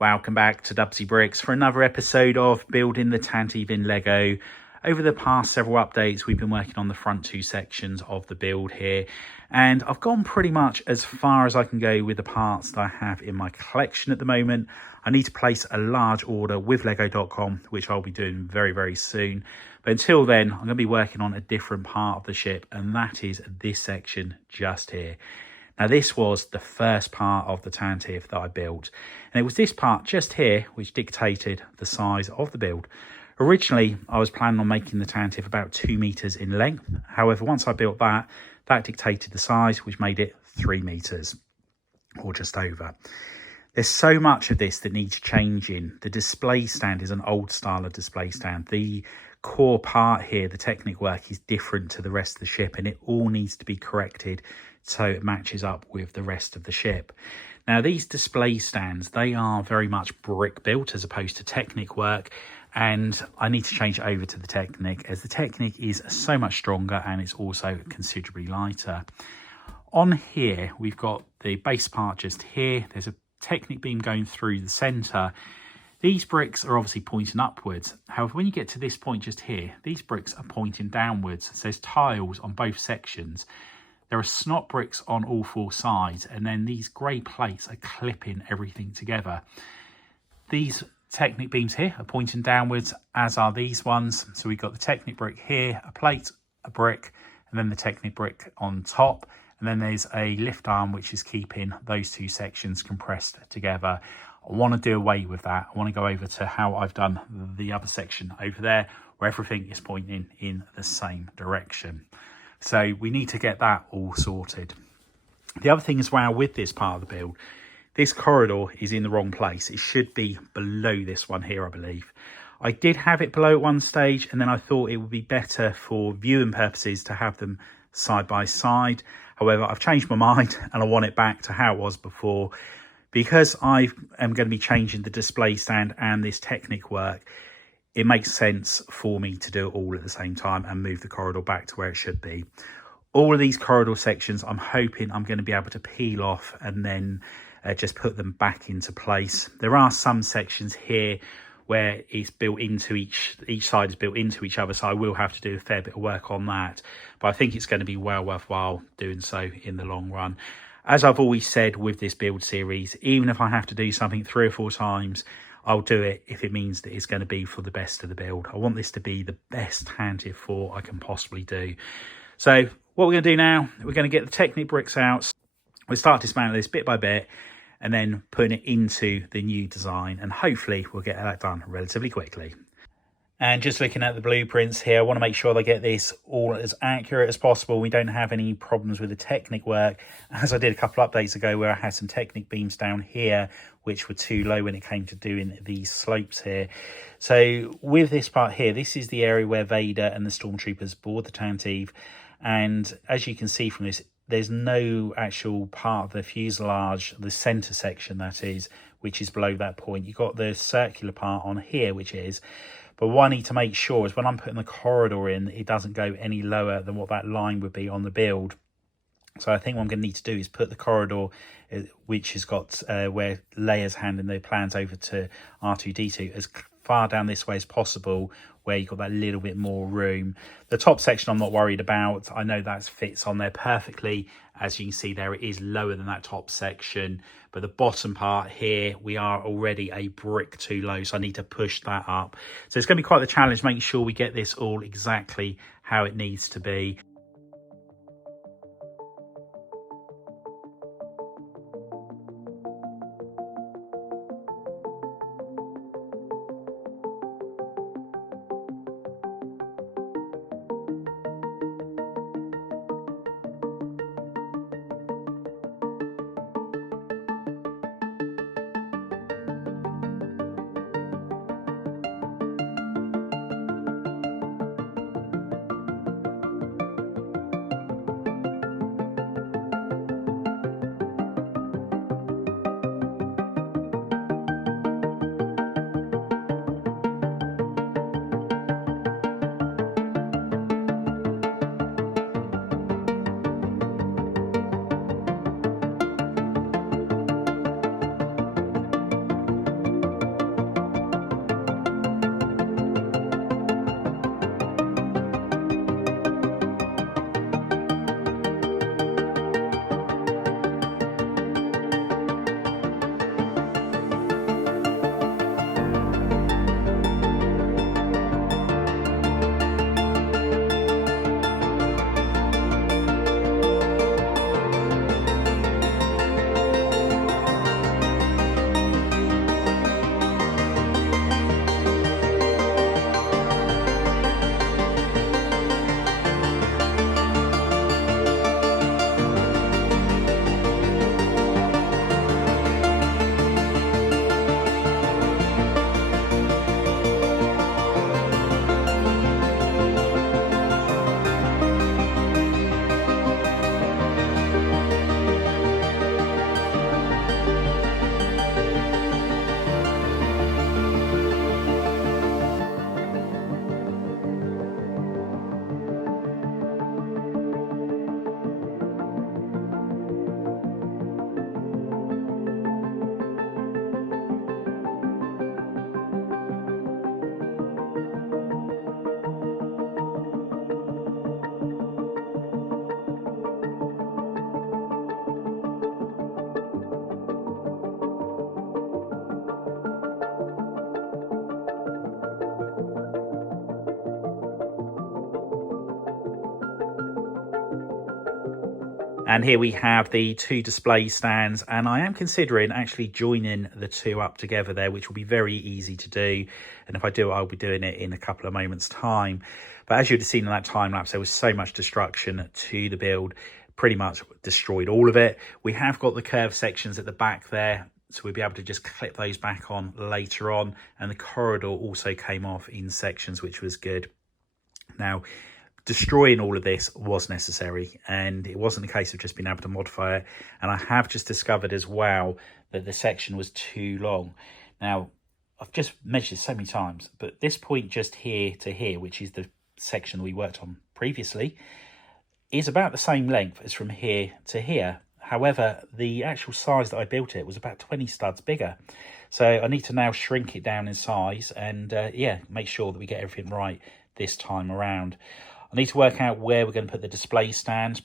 Welcome back to DUBBZI Bricks for another episode of building the Tantive in Lego. Over the past several updates, we've been working on the front two sections of the build here, and I've gone pretty much as far as I can go with the parts that I have in my collection at the moment. I need to place a large order with lego.com, which I'll be doing very, very soon. But until then, I'm going to be working on a different part of the ship, and that is this section just here. Now, this was the first part of the Tantive that I built, and it was this part just here which dictated the size of the build. Originally, I was planning on making the Tantive about 2 meters in length. However, once I built that, that dictated the size, which made it 3 meters or just over. There's so much of this that needs changing. The display stand is an old style of display stand. The core part here, the Technic work, is different to the rest of the ship, and it all needs to be corrected so it matches up with the rest of the ship. Now, these display stands, they are very much brick built as opposed to Technic work, and I need to change it over to the Technic, as the Technic is so much stronger and it's also considerably lighter. On here, we've got the base part just here. There's a Technic beam going through the center. These bricks are obviously pointing upwards. However, when you get to this point just here, these bricks are pointing downwards. So there's tiles on both sections. There are snot bricks on all four sides, and then these grey plates are clipping everything together. These Technic beams here are pointing downwards, as are these ones. So we've got the Technic brick here, a plate, a brick, and then the Technic brick on top. And then there's a lift arm which is keeping those two sections compressed together. I want to do away with that. I want to go over to how I've done the other section over there, where everything is pointing in the same direction. So we need to get that all sorted. The other thing as well with this part of the build, this corridor is in the wrong place. It should be below this one here, I believe. I did have it below at one stage, and then I thought it would be better for viewing purposes to have them side by side. However, I've changed my mind and I want it back to how it was before. Because I am going to be changing the display stand and this Technic work, it makes sense for me to do it all at the same time and move the corridor back to where it should be. All of these corridor sections, I'm hoping I'm going to be able to peel off and then just put them back into place. There are some sections here where it's built into each side is built into each other, so I will have to do a fair bit of work on that. But I think it's going to be well worthwhile doing so in the long run. As I've always said with this build series, even if I have to do something 3 or 4 times, I'll do it if it means that it's going to be for the best of the build. I want this to be the best Tantive 4 I can possibly do. So what we're going to do now, we're going to get the Technic bricks out. We'll start dismantling this bit by bit and then putting it into the new design. And hopefully we'll get that done relatively quickly. And just looking at the blueprints here, I want to make sure they get this all as accurate as possible. We don't have any problems with the Technic work, as I did a couple of updates ago where I had some Technic beams down here which were too low when it came to doing these slopes here. So with this part here, this is the area where Vader and the Stormtroopers board the Tantive. And as you can see from this, there's no actual part of the fuselage, the center section that is, which is below that point. You've got the circular part on here, which is. But what I need to make sure is when I'm putting the corridor in, it doesn't go any lower than what that line would be on the build. So I think what I'm going to need to do is put the corridor, which has got where Leia's handing the plans over to R2-D2, as far down this way as possible, where you've got that little bit more room. The top section I'm not worried about. I know that fits on there perfectly. As you can see there, it is lower than that top section. But the bottom part here, we are already a brick too low, so I need to push that up. So it's going to be quite the challenge, making sure we get this all exactly how it needs to be. And here we have the two display stands, and I am considering actually joining the two up together there, which will be very easy to do. And if I do, I'll be doing it in a couple of moments time. But as you'd have seen in that time lapse, there was so much destruction to the build, pretty much destroyed all of it. We have got the curved sections at the back there, so we'll be able to just clip those back on later on. And the corridor also came off in sections, which was good. Now, destroying all of this was necessary, and it wasn't a case of just being able to modify it. And I have just discovered as well that the section was too long. Now, I've just measured so many times, but this point just here to here, which is the section that we worked on previously, is about the same length as from here to here. However, the actual size that I built it was about 20 studs bigger. So I need to now shrink it down in size and yeah, make sure that we get everything right this time around. I need to work out where we're going to put the display stand,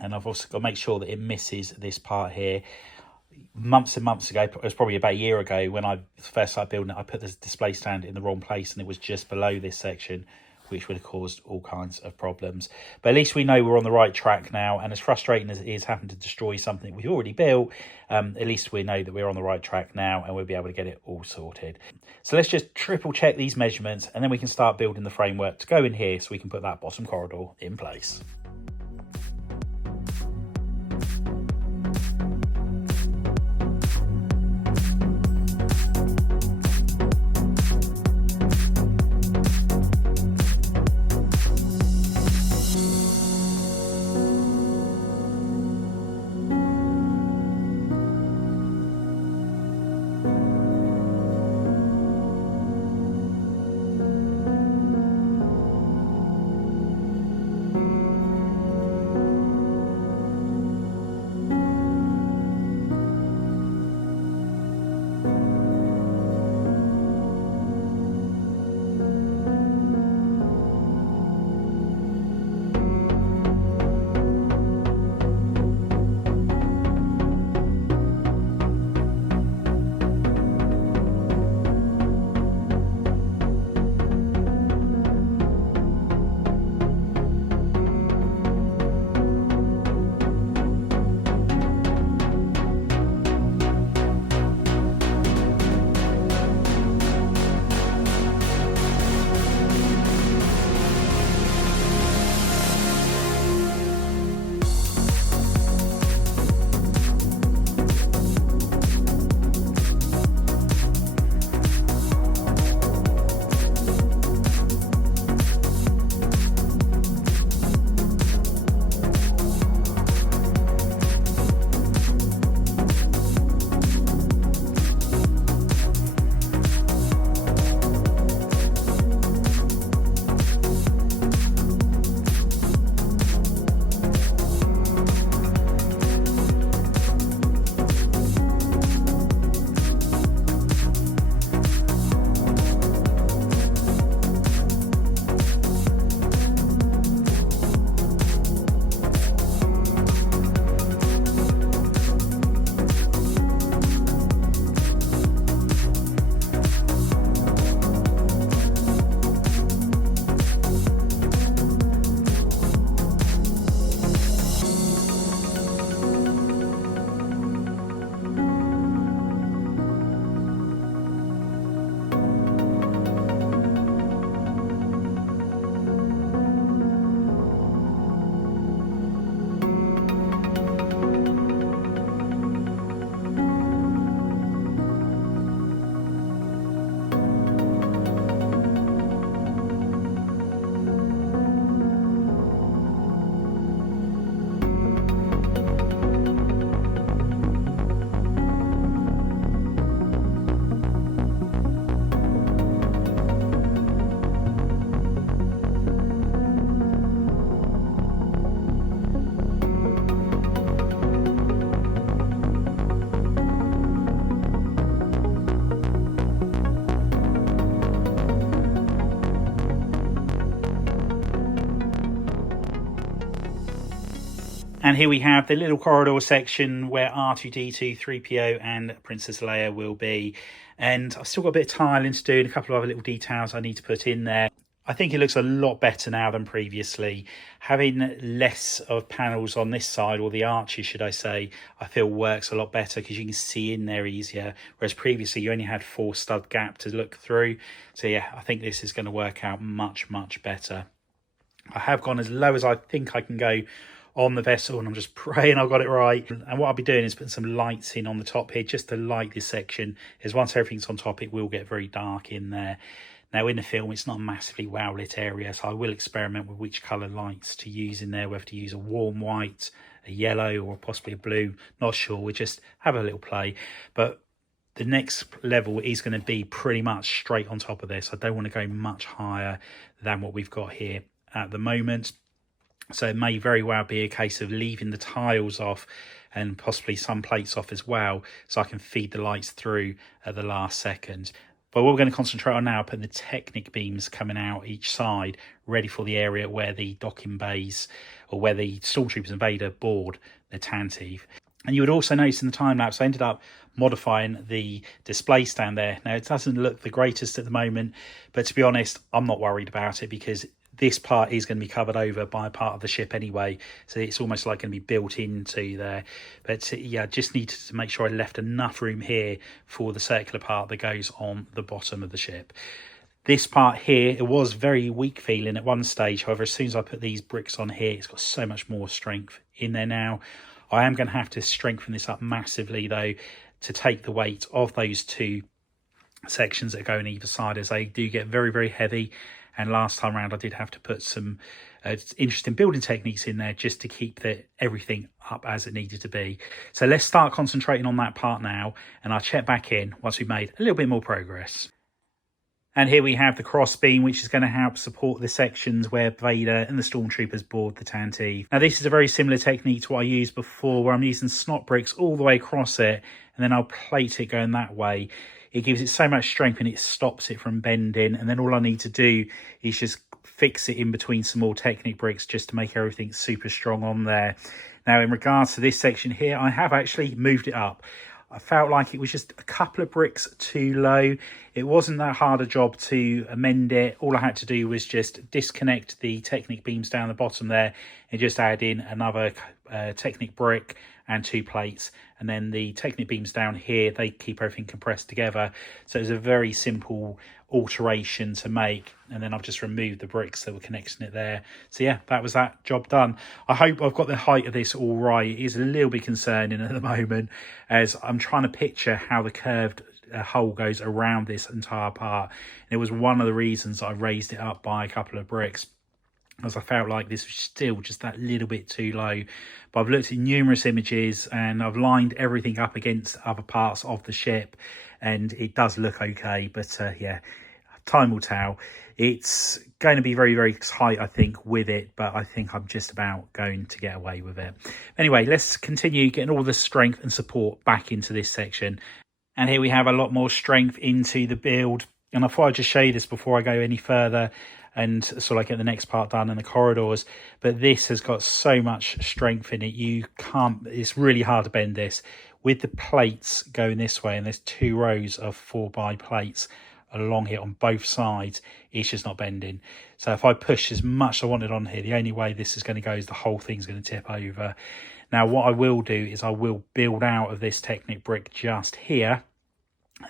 and I've also got to make sure that it misses this part here. Months and months ago, it was probably about a year ago when I first started building it, I put this display stand in the wrong place and it was just below this section, which would have caused all kinds of problems. But at least we know we're on the right track now, and as frustrating as it is having to destroy something we've already built, at least we know that we're on the right track now and we'll be able to get it all sorted. So let's just triple check these measurements, and then we can start building the framework to go in here so we can put that bottom corridor in place. And here we have the little corridor section where R2-D2, 3PO and Princess Leia will be. And I've still got a bit of tiling to do and a couple of other little details I need to put in there. I think it looks a lot better now than previously. Having less of panels on this side, or the arches should I say, I feel works a lot better because you can see in there easier, whereas previously you only had 4 stud gap to look through. So yeah, I think this is going to work out much better. I have gone as low as I think I can go on the vessel, and I'm just praying I got it right. And what I'll be doing is putting some lights in on the top here just to light this section, as once everything's on top it will get very dark in there. Now in the film it's not a massively well lit area, so I will experiment with which colour lights to use in there, whether to use a warm white, a yellow, or possibly a blue, not sure. We'll just have a little play. But the next level is going to be pretty much straight on top of this. I don't want to go much higher than what we've got here at the moment. So it may very well be a case of leaving the tiles off and possibly some plates off as well, so I can feed the lights through at the last second. But what we're going to concentrate on now, putting the Technic beams coming out each side, ready for the area where the docking bays, or where the Stormtroopers and Vader board the Tantive. And you would also notice in the time-lapse, I ended up modifying the display stand there. Now, it doesn't look the greatest at the moment, but to be honest, I'm not worried about it because this part is going to be covered over by a part of the ship anyway, so it's almost like going to be built into there. But yeah, just needed to make sure I left enough room here for the circular part that goes on the bottom of the ship. This part here, it was very weak feeling at one stage. However, as soon as I put these bricks on here, it's got so much more strength in there now. I am going to have to strengthen this up massively though, to take the weight of those 2 sections that go on either side, as they do get very heavy. And last time around I did have to put some interesting building techniques in there just to keep everything up as it needed to be. So let's start concentrating on that part now, and I'll check back in once we've made a little bit more progress. And here we have the cross beam, which is going to help support the sections where Vader and the Stormtroopers board the Tantive. Now this is a very similar technique to what I used before, where I'm using snot bricks all the way across it, and then I'll plate it going that way. It gives it so much strength and it stops it from bending, and then all I need to do is just fix it in between some more Technic bricks just to make everything super strong on there. Now in regards to this section here, I have actually moved it up. I felt like it was just a couple of bricks too low. It wasn't that hard a job to amend it. All I had to do was just disconnect the Technic beams down the bottom there and just add in another Technic brick and 2 plates, and then the Technic beams down here, they keep everything compressed together. So it's a very simple alteration to make, and then I've just removed the bricks that were connecting it there. So yeah, that was that job done. I hope I've got the height of this all right. It is a little bit concerning at the moment, as I'm trying to picture how the curved hole goes around this entire part. And it was one of the reasons I raised it up by a couple of bricks, as I felt like this was still just that little bit too low. But I've looked at numerous images and I've lined everything up against other parts of the ship, and it does look okay. But yeah, time will tell. It's going to be very tight, I think, with it, but I think I'm just about going to get away with it. Anyway, let's continue getting all the strength and support back into this section. And here we have a lot more strength into the build. And I thought I'd just show you this before I go any further, and sort of like get the next part done in the corridors. But this has got so much strength in it, it's really hard to bend this. With the plates going this way, and there's 2 rows of 4x plates along here on both sides, it's just not bending. So if I push as much as I wanted on here, the only way this is going to go is the whole thing's going to tip over. Now what I will do is I will build out of this Technic brick just here,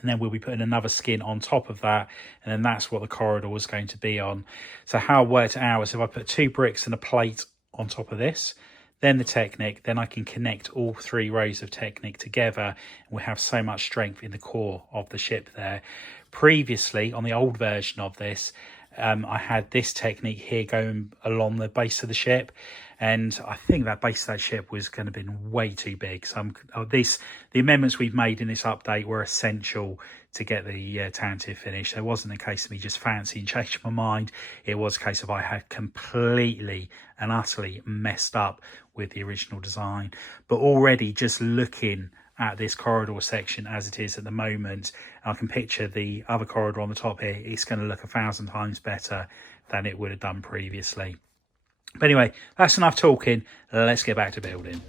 and then we'll be putting another skin on top of that, and then that's what the corridor is going to be on. So how I worked it out is if I put 2 bricks and a plate on top of this, then the Technic, then I can connect all 3 rows of Technic together, and we'll have so much strength in the core of the ship there. Previously, on the old version of this, I had this Technic here going along the base of the ship, and I think that base of that ship was going to have been way too big. So the amendments we've made in this update were essential to get the Tantive finished. It wasn't a case of me just fancying changing my mind. It was a case of I had completely and utterly messed up with the original design. But already just looking at this corridor section as it is at the moment, I can picture the other corridor on the top here. It's going to look 1,000 times better than it would have done previously. But anyway, that's enough talking. Let's get back to building.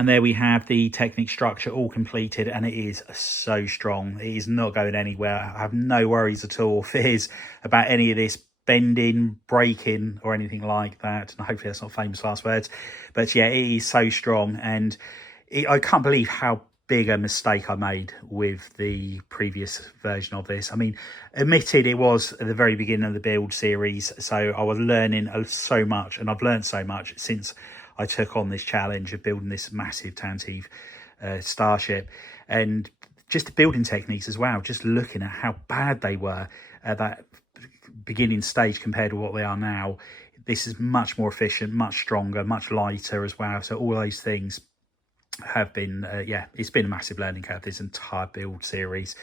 And there we have the Technic structure all completed, and it is so strong. It is not going anywhere. I have no worries at all, fears about any of this bending, breaking, or anything like that. And hopefully that's not famous last words. But yeah, it is so strong, and I can't believe how big a mistake I made with the previous version of this. I mean, admitted it was at the very beginning of the build series, so I was learning so much, and I've learned so much since I took on this challenge of building this massive Tantive starship, and just the building techniques as well, just looking at how bad they were at that beginning stage compared to what they are now. This is much more efficient, much stronger, much lighter as well. So all those things have been yeah, it's been a massive learning curve, this entire build series.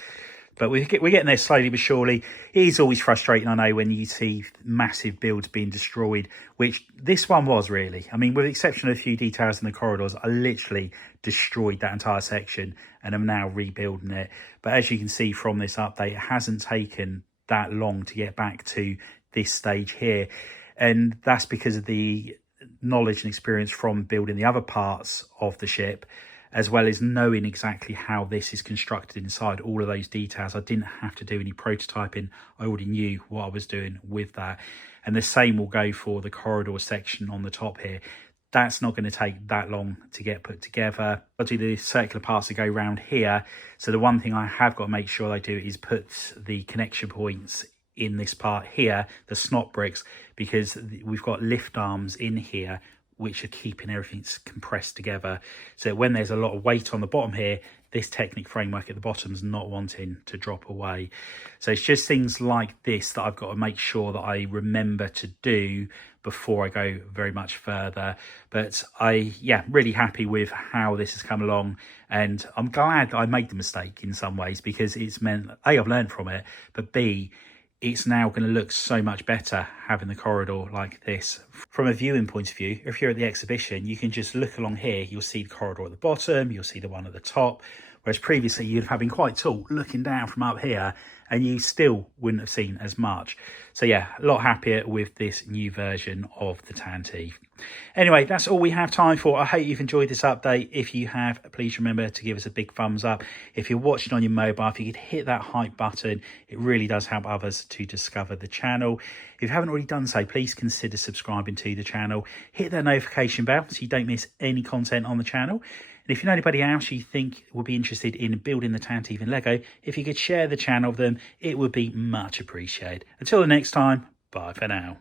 But we're getting there slowly but surely. It is always frustrating, I know, when you see massive builds being destroyed, which this one was really. I mean, with the exception of a few details in the corridors, I literally destroyed that entire section and I'm now rebuilding it. But as you can see from this update, it hasn't taken that long to get back to this stage here. And that's because of the knowledge and experience from building the other parts of the ship, as well as knowing exactly how this is constructed inside, all of those details. I didn't have to do any prototyping. I already knew what I was doing with that. And the same will go for the corridor section on the top here. That's not going to take that long to get put together. I'll do the circular parts that go around here. So the one thing I have got to make sure I do is put the connection points in this part here, the snot bricks, because we've got lift arms in here which are keeping everything compressed together. So when there's a lot of weight on the bottom here, this Technic framework at the bottom is not wanting to drop away. So it's just things like this that I've got to make sure that I remember to do before I go very much further. But yeah, really happy with how this has come along, and I'm glad I made the mistake in some ways, because it's meant, A, I've learned from it, but B, it's now going to look so much better having the corridor like this. From a viewing point of view, if you're at the exhibition, you can just look along here, you'll see the corridor at the bottom, you'll see the one at the top, whereas previously you'd have been quite tall looking down from up here and you still wouldn't have seen as much. So yeah, a lot happier with this new version of the Tantive. Anyway, that's all we have time for. I hope you've enjoyed this update. If you have, please remember to give us a big thumbs up. If you're watching on your mobile, if you could hit that hype button, it really does help others to discover the channel. If you haven't already done so, please consider subscribing to the channel. Hit that notification bell so you don't miss any content on the channel. And if you know anybody else you think would be interested in building the Tantive in Lego, if you could share the channel with them, it would be much appreciated. Until the next time, bye for now.